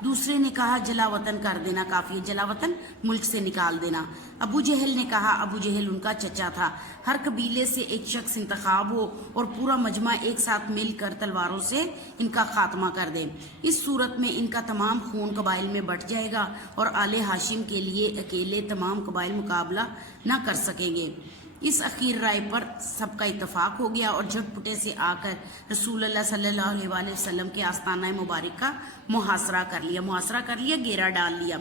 دوسرے نے کہا جلا وطن کر دینا کافی ہے، جلا وطن ملک سے نکال دینا۔ ابو جہل نے کہا، ابو جہل ان کا چچا تھا، ہر قبیلے سے ایک شخص انتخاب ہو اور پورا مجمع ایک ساتھ مل کر تلواروں سے ان کا خاتمہ کر دے، اس صورت میں ان کا تمام خون قبائل میں بٹ جائے گا اور آل ہاشم کے لیے اکیلے تمام قبائل مقابلہ نہ کر سکیں گے۔ اس اخیر رائے پر سب کا اتفاق ہو گیا اور جھٹ پٹے سے آ کر رسول اللہ صلی اللہ علیہ وآلہ وسلم کے آستانہ مبارک کا محاصرہ کر لیا، گھیرا ڈال لیا۔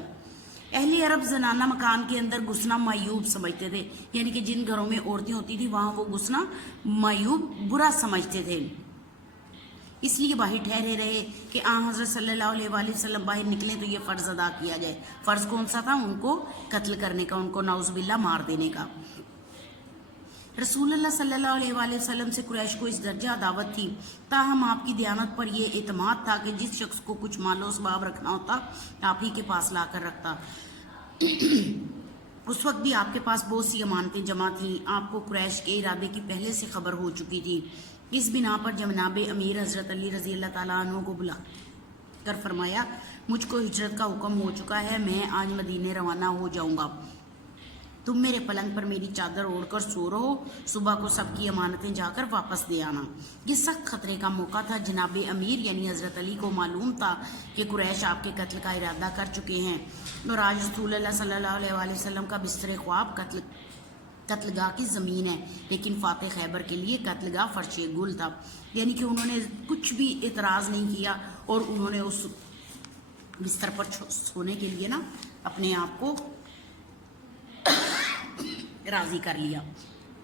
اہل عرب زنانہ مکان کے اندر گھسنا معیوب سمجھتے تھے، یعنی کہ جن گھروں میں عورتیں ہوتی تھی وہاں وہ گھسنا معیوب برا سمجھتے تھے، اس لیے باہر ٹھہرے رہے کہ حضرت صلی اللہ علیہ وآلہ وسلم باہر نکلیں تو یہ فرض ادا کیا جائے۔ فرض کون سا تھا؟ ان کو قتل کرنے کا، ان کو نعوذ باللہ مار دینے کا۔ رسول اللہ صلی اللہ علیہ وآلہ وسلم سے قریش کو اس درجہ عداوت تھی، تاہم آپ کی دیانت پر یہ اعتماد تھا کہ جس شخص کو کچھ مال و اسباب رکھنا ہوتا آپ ہی کے پاس لا کر رکھتا۔ اس وقت بھی آپ کے پاس بہت سی امانتیں جمع تھیں، آپ کو قریش کے ارادے کی پہلے سے خبر ہو چکی تھی۔ اس بنا پر جناب امیر حضرت علی رضی اللہ تعالیٰ عنہ کو بلا کر فرمایا، مجھ کو ہجرت کا حکم ہو چکا ہے، میں آج مدینے روانہ ہو جاؤں گا، تم میرے پلنگ پر میری چادر اوڑھ کر سو رہو، صبح کو سب کی امانتیں جا کر واپس دے آنا۔ یہ سخت خطرے کا موقع تھا، جناب امیر یعنی حضرت علی کو معلوم تھا کہ قریش آپ کے قتل کا ارادہ کر چکے ہیں، اور آج رسول اللہ صلی اللہ علیہ وآلہ وسلم کا بستر خواب قتل گاہ کی زمین ہے، لیکن فاتح خیبر کے لیے قتل گاہ فرش گل تھا، یعنی کہ انہوں نے کچھ بھی اعتراض نہیں کیا اور انہوں نے اس بستر پر سونے کے لیے نا اپنے آپ کو راضی کر لیا۔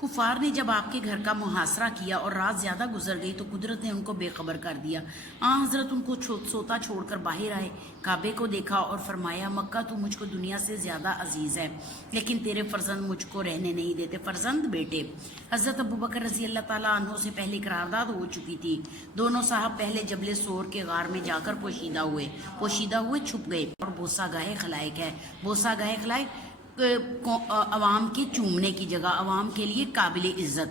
کفار نے جب آپ کے گھر کا محاصرہ کیا اور رات زیادہ گزر گئی تو قدرت نے ان کو بے خبر کر دیا۔ حضرت ان کو سوتا چھوڑ کر باہر آئے، کعبے کو دیکھا اور فرمایا، مکہ تو مجھ کو دنیا سے زیادہ عزیز ہے، لیکن تیرے فرزند مجھ کو رہنے نہیں دیتے۔ فرزند بیٹے حضرت ابو بکر رضی اللہ تعالیٰ عنہ سے پہلے قرارداد ہو چکی تھی، دونوں صاحب پہلے جبل سور کے غار میں جا کر پوشیدہ ہوئے چھپ گئے، اور بوسہ گاہ خلائق ہے، بوسہ گاہ خلائق عوام کے چومنے کی جگہ، عوام کے لیے قابل عزت۔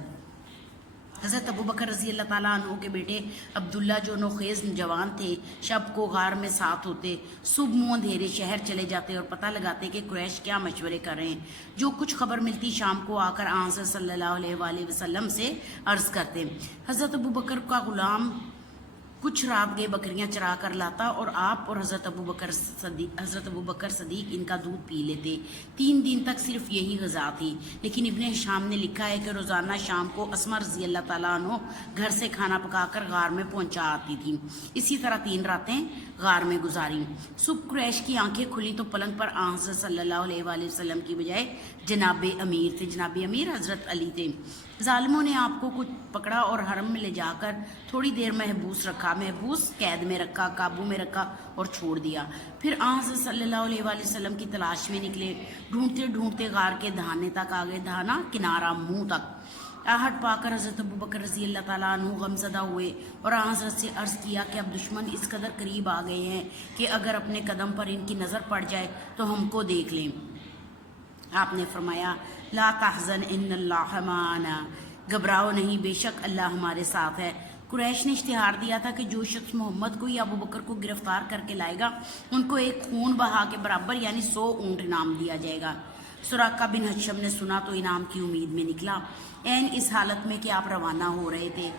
حضرت ابو بکر رضی اللہ تعالیٰ عنہ کے بیٹے عبداللہ جو نوخیز جوان تھے، شب کو غار میں ساتھ ہوتے، صبح منہ اندھیرے شہر چلے جاتے اور پتہ لگاتے کہ قریش کیا مشورے کر رہے ہیں۔ جو کچھ خبر ملتی شام کو آ کر حضرت صلی اللہ علیہ وآلہ وسلم سے عرض کرتے۔ حضرت ابو بکر کا غلام کچھ رات گئے بکریاں چرا کر لاتا اور آپ اور حضرت ابو بکر صدیق ان کا دودھ پی لیتے۔ 3 دن تک صرف یہی غذا تھی، لیکن ابن ہشام نے لکھا ہے کہ روزانہ شام کو اسما رضی اللہ تعالیٰ عنہ گھر سے کھانا پکا کر غار میں پہنچا آتی تھی۔ اسی طرح 3 راتیں غار میں گزاری۔ صبح قریش کی آنکھیں کھلی تو پلنگ پر حضرت صلی اللہ علیہ وآلہ وسلم کی بجائے جناب امیر تھے، جناب امیر حضرت علی تھے۔ ظالموں نے آپ کو کچھ پکڑا اور حرم میں لے جا کر تھوڑی دیر محبوس قید میں رکھا، قابو میں رکھا اور چھوڑ دیا۔ پھر حضرت صلی اللہ علیہ وآلہ وسلم کی تلاش میں نکلے، ڈھونڈتے ڈھونڈتے غار کے دہانے تک آگے، دہانا کنارہ منہ تک آہٹ پا کر حضرت ابو بکر رضی اللہ تعالیٰ عنہ غمزدہ ہوئے اور حضرت سے عرض کیا کہ اب دشمن اس قدر قریب آ گئے ہیں کہ اگر اپنے قدم پر ان کی نظر پڑ جائے تو ہم کو دیکھ لیں۔ آپ نے فرمایا، لا تحزن ان اللہ معنا، گھبراؤ نہیں، بے شک اللہ ہمارے ساتھ ہے۔ قریش نے اشتہار دیا تھا کہ جو شخص محمد کو یا ابو بکر کو گرفتار کر کے لائے گا ان کو ایک خون بہا کے برابر یعنی 100 اونٹ انعام دیا جائے گا۔ سراقہ بن حشم نے سنا تو انعام کی امید میں نکلا، اس حالت میں کہ آپ روانہ ہو رہے تھے۔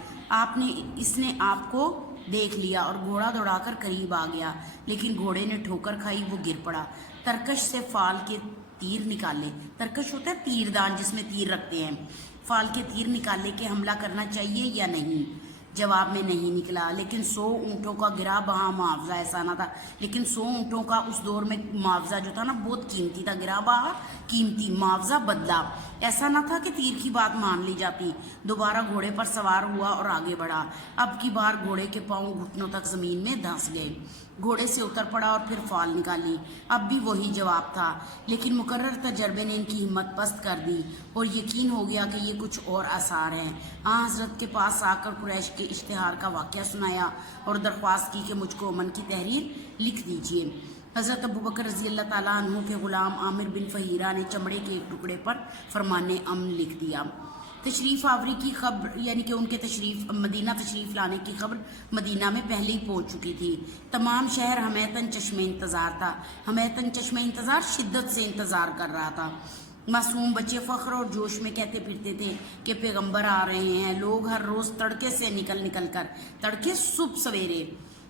اس نے آپ کو دیکھ لیا اور گھوڑا دوڑا کر قریب آ گیا، لیکن گھوڑے نے ٹھوکر کھائی، وہ گر پڑا۔ ترکش سے فال کے تیر نکالے، ترکش ہوتا ہے تیر دان جس میں تیر رکھتے ہیں، فال کے تیر نکالے کہ حملہ کرنا چاہیے یا نہیں، جواب میں نہیں نکلا، لیکن 100 اونٹوں کا گرا بہا معاوضہ ایسا نہ تھا، لیکن 100 اونٹوں کا اس دور میں معاوضہ جو تھا نا بہت قیمتی تھا، گرا بہا قیمتی، معاوضہ بدلہ، ایسا نہ تھا کہ تیر کی بات مان لی جاتی۔ دوبارہ گھوڑے پر سوار ہوا اور آگے بڑھا، اب کی بار گھوڑے کے پاؤں گھٹنوں تک زمین میں دھنس گئے، گھوڑے سے اتر پڑا اور پھر فال نکالی، اب بھی وہی جواب تھا، لیکن مقرر تجربے نے ان کی ہمت پست کر دی اور یقین ہو گیا کہ یہ کچھ اور آثار ہیں۔ حضرت کے پاس آ کر قریش کے اشتہار کا واقعہ سنایا اور درخواست کی کہ مجھ کو امن کی تحریر لکھ دیجیے۔ حضرت ابو بکر رضی اللہ تعالیٰ عنہ کے غلام عامر بن فہیرہ نے چمڑے کے ایک ٹکڑے پر فرمان امن لکھ دیا۔ تشریف آوری کی خبر یعنی کہ ان کے مدینہ تشریف لانے کی خبر مدینہ میں پہلے ہی پہنچ چکی تھی۔ تمام شہر ہمیتاً چشم انتظار تھا، ہمیتاً چشم انتظار شدت سے انتظار کر رہا تھا۔ معصوم بچے فخر اور جوش میں کہتے پھرتے تھے کہ پیغمبر آ رہے ہیں۔ لوگ ہر روز تڑکے سے نکل کر تڑکے صبح سویرے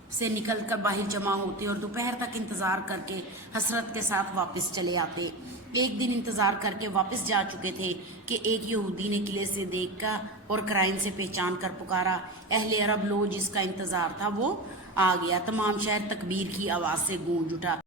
سے نکل کر باہر جمع ہوتے اور دوپہر تک انتظار کر کے حسرت کے ساتھ واپس چلے آتے۔ ایک دن انتظار کر کے واپس جا چکے تھے کہ ایک یہودی نے قلعے سے دیکھا اور قرائن سے پہچان کر پکارا، اہل عرب لو، جس کا انتظار تھا وہ آ گیا۔ تمام شہر تکبیر کی آواز سے گونج اٹھا۔